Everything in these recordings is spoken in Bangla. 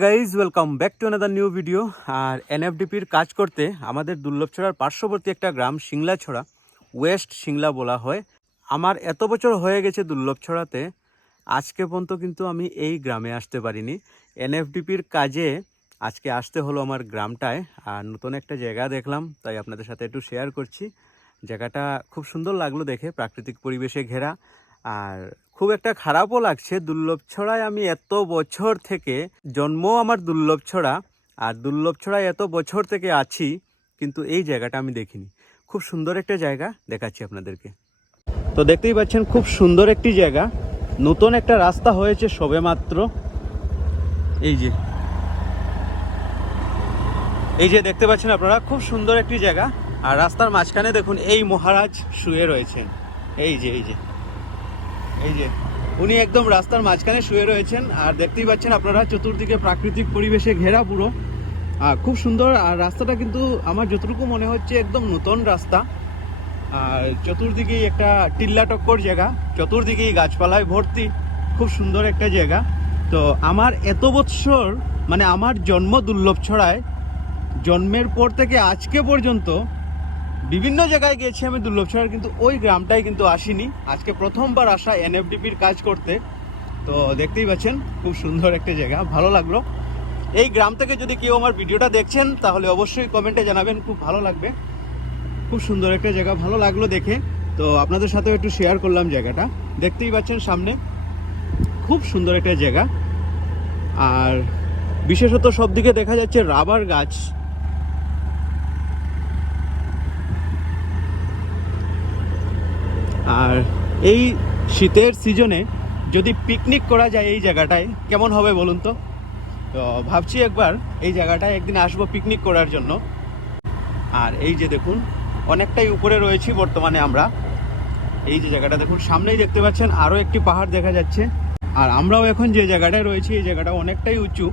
Guys welcome back to another new video আর এনএফডিপির কাজ করতে আমাদের দুর্লভছড়ার পার্শ্ববর্তী একটা গ্রাম সিংলাছড়া ওয়েস্ট সিংলা বলা হয়। আমার এত বছর হয়ে গেছে দুর্লভছড়াতে আজকে পর্যন্ত কিন্তু আমি এই গ্রামে আসতে পারিনি। এনএফডিপির কাজে আজকে আসতে হলো আমার গ্রামটায়। আর নতুন একটা জায়গা দেখলাম, তাই আপনাদের সাথে একটু শেয়ার করছি। জায়গাটা খুব সুন্দর লাগল দেখে, প্রাকৃতিক পরিবেশে ঘেরা। আর খুব একটা খারাপও লাগছে দুর্লভ ছড়ায় আমি এত বছর থেকে জন্ম আমার দুর্লভ ছড়া আর দুর্লভ ছড়ায় এত বছর থেকে আছি, কিন্তু এই জায়গাটা আমি দেখিনি। খুব সুন্দর একটা জায়গা দেখাচ্ছি আপনাদেরকে। তো দেখতেই পাচ্ছেন, খুব সুন্দর একটি জায়গা। নতুন একটা রাস্তা হয়েছে সবে মাত্র এই যে। এই যে দেখতে পাচ্ছেন আপনারা, খুব সুন্দর একটি জায়গা। আর রাস্তার মাঝখানে দেখুন, এই মহারাজ শুয়ে রয়েছেন। এই যে এই যে। এই যে, উনি একদম রাস্তার মাঝখানে শুয়ে রয়েছেন, আর দেখতেই পাচ্ছেন আপনারা চতুর্দিকে প্রাকৃতিক পরিবেশে ঘেরা পুরো। আর খুব সুন্দর, আর রাস্তাটা কিন্তু আমার যতটুকু মনে হচ্ছে একদম নতুন রাস্তা। আর চতুর্দিকেই একটা টিল্লা টক্কর জায়গা, চতুর্দিকেই গাছপালায় ভর্তি, খুব সুন্দর একটা জায়গা। তো আমার এত বৎসর মানে আমার জন্ম দুর্লভ ছড়ায়, জন্মের পর থেকে আজকে পর্যন্ত বিভিন্ন জায়গায় গেছি আমি দুর্লভছড়ার কিন্তু ওই গ্রামটাই কিন্তু আসিনি। আজকে প্রথমবার আসা এনএফডিপির কাজ করতে। তো দেখতেই পাচ্ছেন, খুব সুন্দর একটা জায়গা, ভালো লাগল। এই গ্রাম থেকে যদি কেউ আমার ভিডিওটা দেখছেন, তাহলে অবশ্যই কমেন্টে জানাবেন, খুব ভালো লাগবে। খুব সুন্দর একটা জায়গা, ভালো লাগল দেখে। তো আপনাদের সাথেও একটু শেয়ার করলাম জায়গাটা। দেখতেই পাচ্ছেন সামনে, খুব সুন্দর একটা জায়গা। আর বিশেষত সব দিকে দেখা যাচ্ছে রাবার গাছ। আর এই শীতের সিজনে যদি পিকনিক করা যায় এই জায়গাটায়, কেমন হবে বলুন তো? তো ভাবছি একবার এই জায়গাটায় একদিন আসব পিকনিক করার জন্য। আর এই যে দেখুন, অনেকটাই উপরে রয়েছি বর্তমানে আমরা। এই যে জায়গাটা দেখুন, সামনেই দেখতে পাচ্ছেন, আরও একটি পাহাড় দেখা যাচ্ছে। আর আমরাও এখন যে জায়গাটায় রয়েছি, এই জায়গাটা অনেকটাই উঁচু।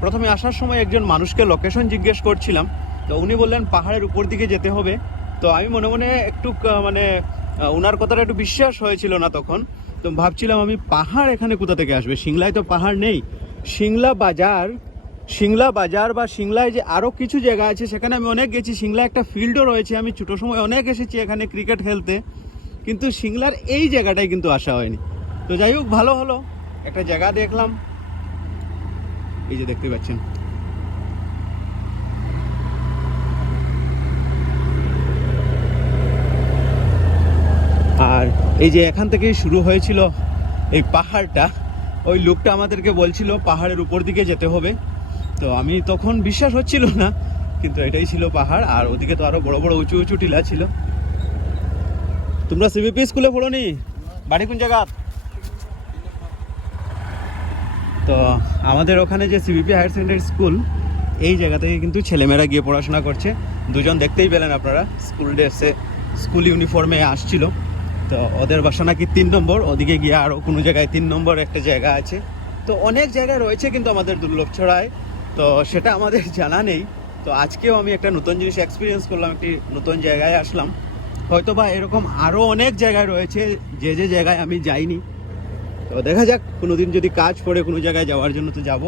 প্রথমে আসার সময় একজন মানুষকে লোকেশন জিজ্ঞেস করছিলাম। তো উনি বললেন, পাহাড়ের উপর দিকে যেতে হবে। তো আমি মনে মনে একটু মানে ওনার কথাটা একটু বিশ্বাস হয়েছিল না তখন। তো ভাবছিলাম আমি পাহাড় এখানে কোথা থেকে আসবে? সিংলায় তো পাহাড় নেই। সিংলা বাজার সিংলা বাজার বা সিংলায় যে আরও কিছু জায়গা আছে, সেখানে আমি অনেক গেছি। সিংলা একটা ফিল্ডও রয়েছে। আমি ছোটো সময় অনেক এসেছি এখানে ক্রিকেট খেলতে। কিন্তু সিংলার এই জায়গাটায় কিন্তু আসা হয়নি। তো যাই হোক, ভালো হলো। একটা জায়গা দেখলাম। এই যে দেখতে পাচ্ছেন আর এই যে এখান থেকেই শুরু হয়েছিল এই পাহাড়টা, ওই লোকটা আমাদেরকে বলছিল পাহাড়ের উপর দিকে যেতে হবে। তো আমি তখন বিশ্বাস হচ্ছিল না, কিন্তু এটাই ছিল পাহাড়, আর ওদিকে তো আরও বড় বড় উঁচু উঁচু টিলা ছিল। তোমরা সিবিপি স্কুলে পড়োনি বাড়ি কোন জায়গা? তো আমাদের ওখানে যে সিবিপি হায়ার সেকেন্ডারি স্কুল, এই জায়গা থেকে কিন্তু ছেলেমেয়েরা গিয়ে পড়াশোনা করছে। দুজন দেখতেই পেলেন আপনারা, স্কুল ড্রেসে, স্কুল ইউনিফর্মে আসছিল। তো ওদের বাসা নাকি তিন নম্বর, ওদিকে গিয়ে আরও কোনো জায়গায় তিন নম্বর একটা জায়গা আছে। তো অনেক জায়গায় রয়েছে কিন্তু আমাদের দুর্লভ ছড়ায়। তো সেটা আমাদের জানা নেই। তো আজকেও আমি একটা নতুন জিনিস এক্সপিরিয়েন্স করলাম, একটি নতুন জায়গায় আসলাম। হয়তো বা এরকম আরও অনেক জায়গায় রয়েছে, যে যে জায়গায় আমি যাইনি। তো দেখা যাক কোনো দিন যদি কাজ পড়ে কোনো জায়গায় যাওয়ার জন্য তো যাব।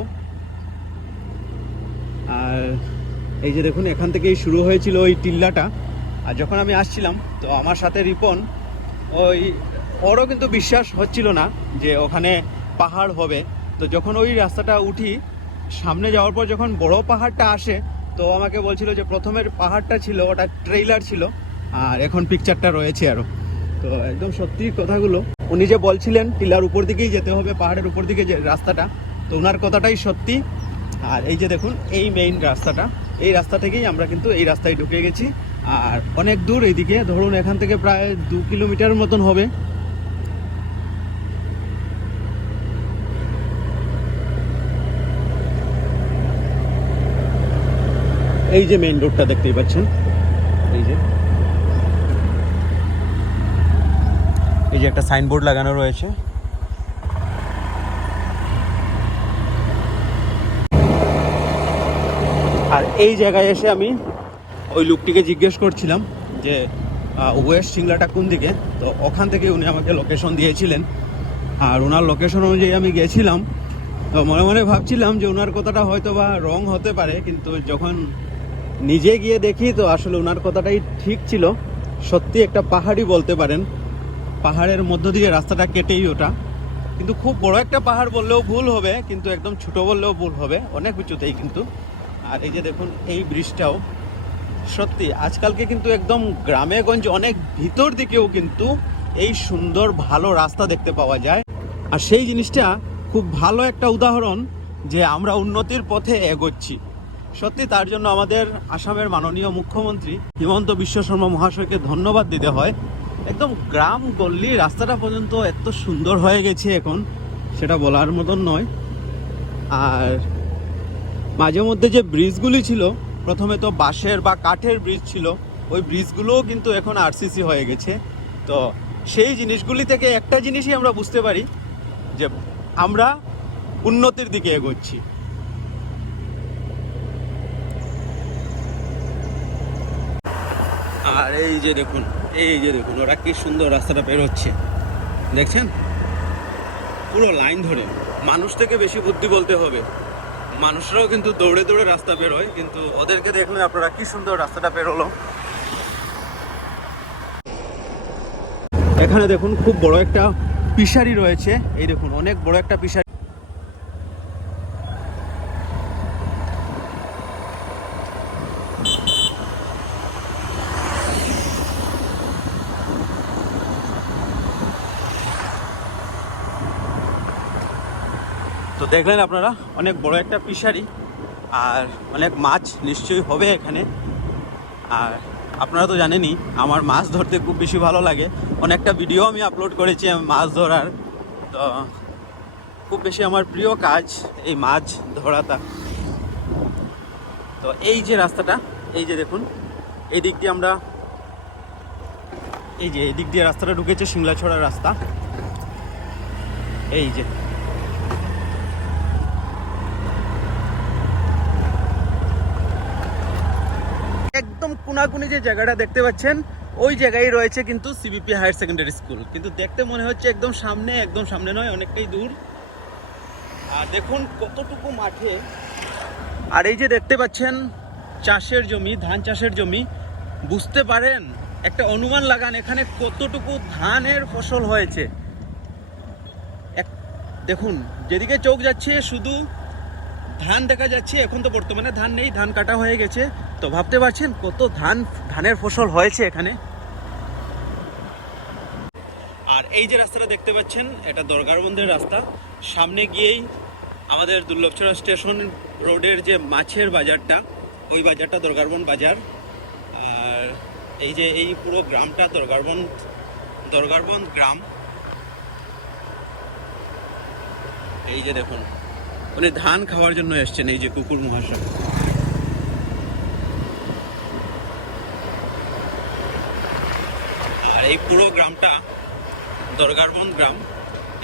আর এই যে দেখুন, এখান থেকেই শুরু হয়েছিল ওই টিল্লাটা। আর যখন আমি আসছিলাম, তো আমার সাথে রিপন ওই ওরও কিন্তু বিশ্বাস হচ্ছিল না যে ওখানে পাহাড় হবে। তো যখন ওই রাস্তাটা উঠি, সামনে যাওয়ার পর যখন বড় পাহাড়টা আসে, তো আমাকে বলছিল যে প্রথমের পাহাড়টা ছিল, ওটা ট্রেইলার ছিল, আর এখন পিকচারটা রয়েছে আরও তো একদম সত্যি কথাগুলো। উনি যে বলছিলেন, টিলার উপর দিকেই যেতে হবে, পাহাড়ের উপর দিকে যে রাস্তাটা, তো ওনার কথাটাই সত্যি। আর এই যে দেখুন, এই মেইন রাস্তাটা, এই রাস্তা থেকেই আমরা কিন্তু এই রাস্তায় ঢুকে গেছি। আর অনেক দূর এইদিকে ধরুন এখান থেকে প্রায় দু কিলোমিটার মতন হবে। এই যে মেইন রোডটা দেখতেই পাচ্ছেন। এই যে। এই যে একটা সাইনবোর্ড লাগানো রয়েছে। আর এই জায়গায় এসে আমি ওই লোকটিকে জিজ্ঞেস করছিলাম যে ওয়েস্ট সিংলাটা কোন দিকে? তো ওখান থেকে উনি আমাকে লোকেশন দিয়েছিলেন। আর ওনার লোকেশন অনুযায়ী আমি গেছিলাম। তো মনে মনে ভাবছিলাম যে ওনার কথাটা হয়তো বা রং হতে পারে, কিন্তু যখন নিজে গিয়ে দেখি, তো আসলে ওনার কথাটাই ঠিক ছিল। সত্যি একটা পাহাড়ই বলতে পারেন। পাহাড়ের মধ্য দিয়ে রাস্তাটা কেটেই ওটা। কিন্তু খুব বড় একটা পাহাড় বললেও ভুল হবে, কিন্তু একদম ছোট বললেও ভুল হবে। অনেক উঁচুতেই কিন্তু। আর এই যে দেখুন, এই ব্রিজটাও সত্যি, আজকালকে কিন্তু একদম গ্রামে গঞ্জে অনেক ভিতর দিকেও কিন্তু এই সুন্দর, ভালো রাস্তা দেখতে পাওয়া যায়। আর সেই জিনিসটা খুব ভালো একটা উদাহরণ যে আমরা উন্নতির পথে এগোচ্ছি। সত্যি, তার জন্য আমাদের আসামের মাননীয় মুখ্যমন্ত্রী হিমন্ত বিশ্ব শর্মা মহাশয়কে ধন্যবাদ দিতে হয়। একদম গ্রাম গল্লি রাস্তাটা পর্যন্ত এত সুন্দর হয়ে গেছে এখন, সেটা বলার মতন নয়। আর মাঝে মধ্যে যে ব্রিজগুলি ছিল প্রথমে তো বাঁশের বা কাঠের ব্রিজ ছিল। ওই ব্রিজগুলোও কিন্তু এখন আরসিসি হয়ে গেছে। তো সেই জিনিসগুলি থেকে একটা জিনিসই আমরা বুঝতে পারি যে আমরা উন্নতির দিকে এগোচ্ছি। আর এই যে দেখুন, এই যে দেখুন, ওরা কি সুন্দর রাস্তাটা বেরোচ্ছে দেখছেন? পুরো লাইন ধরে। মানুষ থেকে বেশি বুদ্ধি বলতে হবে। মানুষরাও কিন্তু দৌড়ে দৌড়ে রাস্তা বেরোয় কিন্তু ওদেরকে দেখলে আপনারা কি সুন্দর রাস্তাটা বেরোলো এখানে দেখুন খুব বড় একটা পিসারি রয়েছে। এই দেখুন, অনেক বড় একটা পিসারি তো দেখলেন আপনারা, অনেক বড় একটা ফিশারি আর অনেক মাছ নিশ্চয়ই হবে এখানে। আর আপনারা তো জানেনই, আমার মাছ ধরতে খুব বেশি ভালো লাগে। অনেকটা ভিডিও আমি আপলোড করেছি মাছ ধরার। তো খুব বেশি আমার প্রিয় কাজ এই মাছ ধরাটা। তো এই যে রাস্তাটা, এই যে দেখুন এই দিক দিয়ে আমরা, এই যে এই দিক দিয়ে রাস্তাটা ঢুকেছে সিংলাছড়া রাস্তা। এই যে একদম কোনাকুনি যে জায়গাটা দেখতে পাচ্ছেন, ওই জায়গায় রয়েছে কিন্তু সিবিপি হায়ার সেকেন্ডারি স্কুল কিন্তু দেখতে মনে হচ্ছে একদম সামনে একদম সামনে নয়, অনেকটাই দূর। আর দেখুন কতটুকু মাঠে। আর এই যে দেখতে পাচ্ছেন, চাষের জমি, ধান চাষের জমি। বুঝতে পারেন, একটা অনুমান লাগান, এখানে কতটুকু ধানের ফসল হয়েছে। এক দেখুন, যেদিকে চোখ যাচ্ছে, শুধু ধান দেখা যাচ্ছে, এখন তো বর্তমানে ধান নেই, ধান কাটা হয়ে গেছে। তো ভাবতে পারছেন কত ধান, ধানের ফসল হয়েছে এখানে? আর এই যে রাস্তাটা দেখতে পাচ্ছেন, এটা দরগারবন্দের রাস্তা। সামনে গিয়েই আমাদের দুর্লভছড়া স্টেশন রোডের যে মাছের বাজারটা, ওই বাজারটা দরগারবন বাজার। আর এই যে এই পুরো গ্রামটা দরগারবন দরগারবন গ্রাম। এই যে দেখুন, উনি ধান খাওয়ার জন্য এসছেন, এই যে কুকুর মহাশয়। এই পুরো গ্রামটা দরগারবন গ্রাম।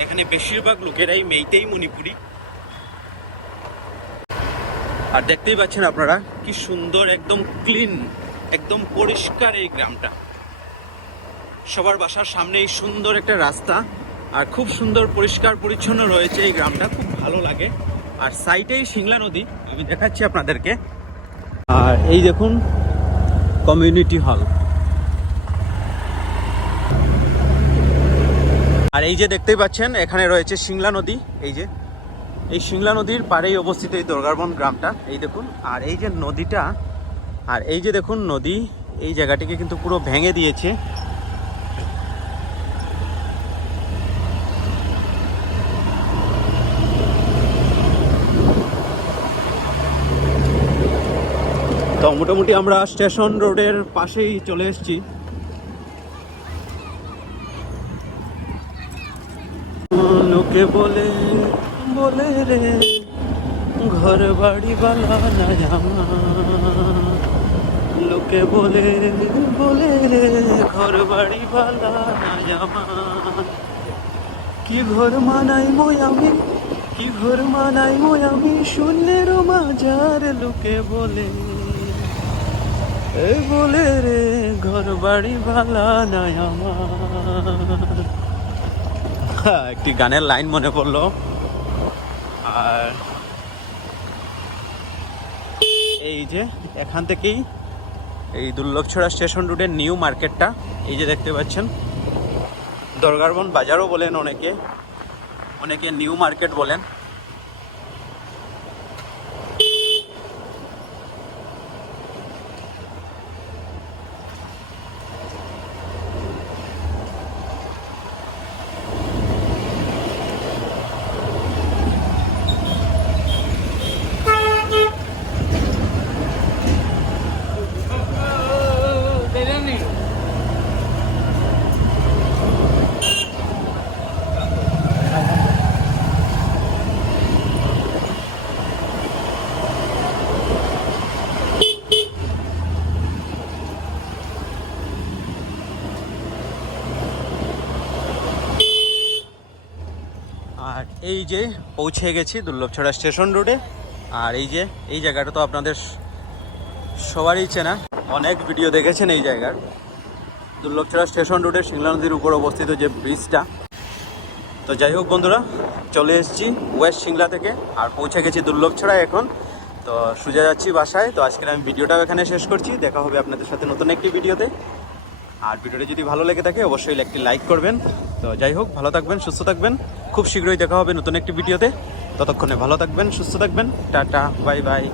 এখানে বেশিরভাগ লোকেরাই মেইতেই মণিপুরি। আর দেখতেই পাচ্ছেন আপনারা কি সুন্দর, একদম ক্লিন একদম পরিষ্কার এই গ্রামটা। সবার বাসার সামনে এই সুন্দর একটা রাস্তা আর খুব সুন্দর পরিষ্কার পরিচ্ছন্ন রয়েছে এই গ্রামটা, খুব ভালো লাগে। আর সাইডেই সিংলা নদী, আমি দেখাচ্ছি আপনাদেরকে। আর এই দেখুন কমিউনিটি হল আর এই যে দেখতেই পাচ্ছেন, এখানে রয়েছে সিংলা নদী, এই যে। এই সিংলা নদীর পাড়েই অবস্থিত এই দরগারবন গ্রামটা, এই দেখুন। আর এই যে নদীটা, আর এই যে দেখুন নদী, এই জায়গাটিকে কিন্তু পুরো ভেঙে দিয়েছে। তো মোটামুটি আমরা স্টেশন রোডের পাশেই চলে এসেছি। লোকে বলে বলে রে ঘর বাড়ি বালা না জামা। লোকে বলে রে বলে রে ঘর বাড়ি বালা না জামা। কি ঘর মানাই মই আমি কি ঘর মানাই মই আমি শূন্যের মাজার লোকে বলে। এ বলে রে ঘর বাড়ি ভালা নাই আমার একটি গানের লাইন মনে পড়ল। আর এই যে এখান থেকেই এই দুর্লভছড়া স্টেশন রোডের নিউ মার্কেটটা, এই যে দেখতে পাচ্ছেন। দরগারবন বাজারও বলেন অনেকে অনেকে নিউ মার্কেট বলেন আর এই যে পৌঁছে গেছি দুর্লভছড়া স্টেশন রোডে। আর এই যে, এই জায়গাটা তো আপনাদের সবারই চেনা। অনেক ভিডিও দেখেছেন এই জায়গার। দুর্লভছড়া স্টেশন রোডে সিংলা নদীর উপর অবস্থিত যে ব্রিজটা। তো যাই হোক বন্ধুরা, চলে এসেছি ওয়েস্ট সিংলা থেকে, আর পৌঁছে গেছি দুর্লভছড়া এখন। তো সুজা যাচ্ছি বাসায়। তো আজকের আমি ভিডিওটাও এখানে শেষ করছি। দেখা হবে আপনাদের সাথে নতুন একটি ভিডিওতে। আর ভিডিওটি যদি ভালো লেগে থাকে, অবশ্যই একটি লাইক করবেন। তো যাই হোক, ভালো থাকবেন, সুস্থ থাকবেন। খুব শীঘ্রই দেখা হবে নতুন একটি ভিডিওতে। ততক্ষণে ভালো থাকবেন, সুস্থ থাকবেন। Tata, bye bye.